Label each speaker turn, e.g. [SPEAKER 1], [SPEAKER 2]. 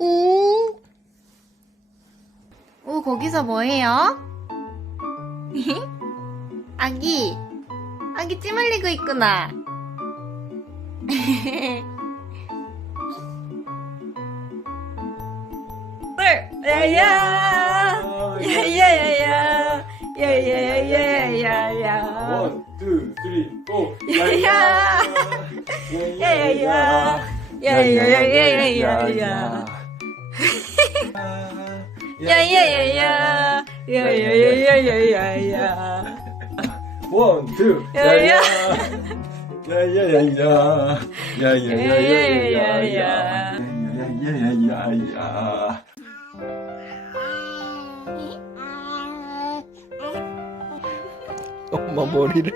[SPEAKER 1] 꾹. 오, 거기서 뭐 해요? 아기. 아기 찜 흘리고 있구나.
[SPEAKER 2] 야야 야야야야 야야야야야야
[SPEAKER 3] 원, 투, 쓰리, 포.
[SPEAKER 2] 야야 야야야 야야야야 야야 야야야야 야야야야야야
[SPEAKER 3] 원, 투.
[SPEAKER 2] 야야.
[SPEAKER 3] 야야야야.
[SPEAKER 2] 야야야야야.
[SPEAKER 3] 야야야야야. 엄마 머리를.